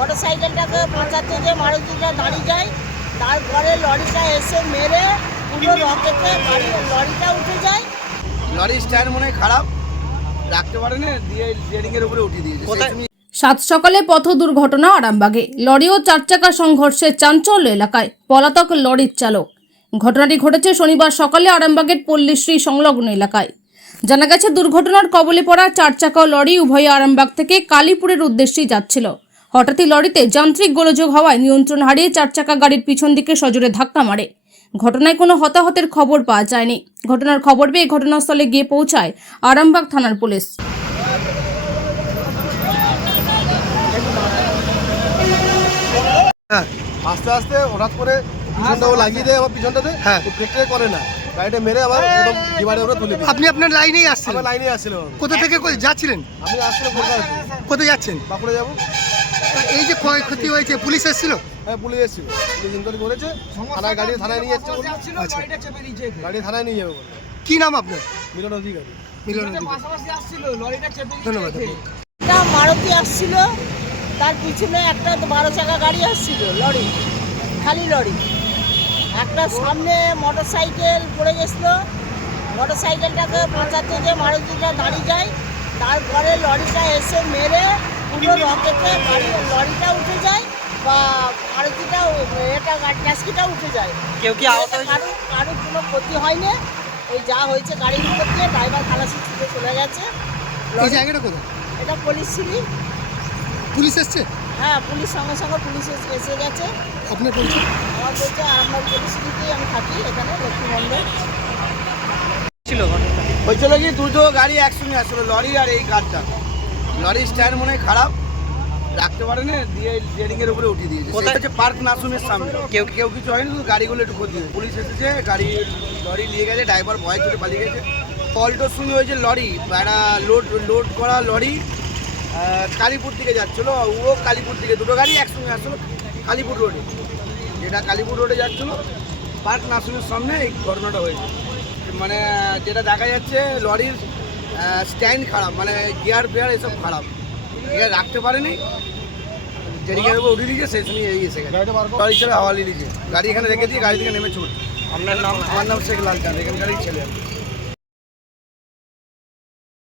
Motor সাইকেলটাকে বাঁচাতে যে মারুতিটা দাঁড়িয়ে যায়। তারপরে লরিটা এসে মেরে পুরো রকেটে গাড়ি লরিটা উঠে যায়। লরির স্ট্যান্ড মনে খারাপ। রাখতে পারে না দিয়ে উপরে উঠিয়ে দিয়েছে। সাত সকালে পথ দুর্ঘটনা আরামবাগে। লরি ও চার চাকা সংঘর্ষে চাঞ্চল্য এলাকায় পলাতক লরির চালক। ঘটনাটি ঘটেছে শনিবার সকালে আরামবাগের পল্লীশ্রী সংলগ্ন এলাকায়। জানা গেছে দুর্ঘটনার কবলে পড়া চার চাকা লরি উভয় আরামবাগ থেকে কালীপুরের উদ্দেশ্যেই যাচ্ছিল। হঠাৎই লরিতে যান্ত্রিক গোলযোগ হওয়ায় নিয়ন্ত্রণ হারিয়ে চার চাকা গাড়ির পিছন দিকে সজোরে ধাক্কা মারে। ঘটনায় কোনো হতাহতের খবর পাওয়া যায়নি। ঘটনার খবর পেয়ে ঘটনাস্থলে গিয়ে পৌঁছায় আরামবাগ থানার পুলিশ। হ্যাঁ। আস্তে আস্তে হঠাৎ করে পিছনটা ও লাগিয়ে দেয় পিছনটাতে? হ্যাঁ। করে না। গাড়িটা মেরে আবার একদম ডিভাইডের উপরে তুলে আপনি আপনার লাইনেই আসছিলেন? আমার লাইনে আসছিল কোথা থেকে যাচ্ছিলেন? আমি আসছিলাম থেকে। কোথায় যাচ্ছেন? বাঁকুড়া যাব। এই যে ক্ষয়ক্ষতি হয়েছে পুলিশ এসেছিল? হ্যাঁ পুলিশ এসেছিল। পুলিশ ইনকোয়ারি করেছে। থানায় গাড়ি থানায় নিয়ে এসছে আচ্ছা। গাড়ি থানায় নিয়ে যাবে কি নাম আপনার? মিলন অধিকারী। মিলন দিদি। ধন্যবাদ একটা মারুতি আসছিল তার পিছনে একটা বারো চাকা গাড়ি আসছিল লরি খালি লরি। একটা সামনে মোটর সাইকেল পড়ে গেছিল। মোটর সাইকেলটাকে বাঁচাতে যে মারুতিটা দাঁড়িয়ে যায় তারপরে লরিটা এসে মেরে পুরো রকেটে লরিটা উঠে যায় বা মারুতিটা এটা ট্যাক্সিটা উঠে যায়। কেউ কি আহত হয়েছে? কারও কারও কোনো ক্ষতি হয়নি। ওই যা হয়েছে গাড়ির উপর দিয়ে ড্রাইভার খালাসি ছুটে চলে গেছে। এই জায়গাটা কোথায়? এটা পুলিশ ছিলি পুলিশ এসছে? হ্যাঁ পুলিশ সঙ্গে সঙ্গে পুলিশ এসে- এসে গেছে। আপনার পরিচয়? আমার বলছে আরামবাগ পুলিশ সিটিতেই আমি থাকি এখানে লক্ষ্মীমন্ডল হয়েছিল কি দুটো গাড়ি একসঙ্গে আসলো লরি আর এই কারটা লরির স্ট্যান্ড মনে হয় খারাপ। রাখতে পারে না দিয়ে রেলিং এর উপরে উঠিয়ে দিয়েছে। কোথায়? হচ্ছে পার্ক নাসুমের সামনে। কেউ কেউ কিছু হয়নি শুধু গাড়িগুলো একটু ক্ষতি পুলিশ এসেছে গাড়ি লরি নিয়ে গেছে ড্রাইভার ভয় চলে পালিয়ে গেছে। অল্টোর সঙ্গে হয়েছে লরি একটা লোড লোড করা লরি কালীপুর দিকে যাচ্ছিল। ও কালীপুর দিকে দুটো গাড়ি একসঙ্গে আসছিল কালীপুর রোডে যেটা কালীপুর রোডে যাচ্ছিল পার্ক নাসুমের সামনে এই ঘটনাটা হয়েছে। মানে যেটা দেখা যাচ্ছে লরির স্ট্যান্ড খারাপ মানে গিয়ার ফেয়ার এসব খারাপ। গিয়ার রাখতে পারেনি। যেটি গিয়ার উপর উঠে দিয়েছে সেই সময় এই এসে গেছে। গাড়িটা বার কর। লরি ছেড়ে হাওয়া নিয়ে দিয়েছে গাড়ি এখানে রেখে দিয়ে গাড়ি থেকে নেমে ছুট আপনার নাম? আমার নাম শেখ লাল চাঁদ এখানকারই ছেলে। আমি।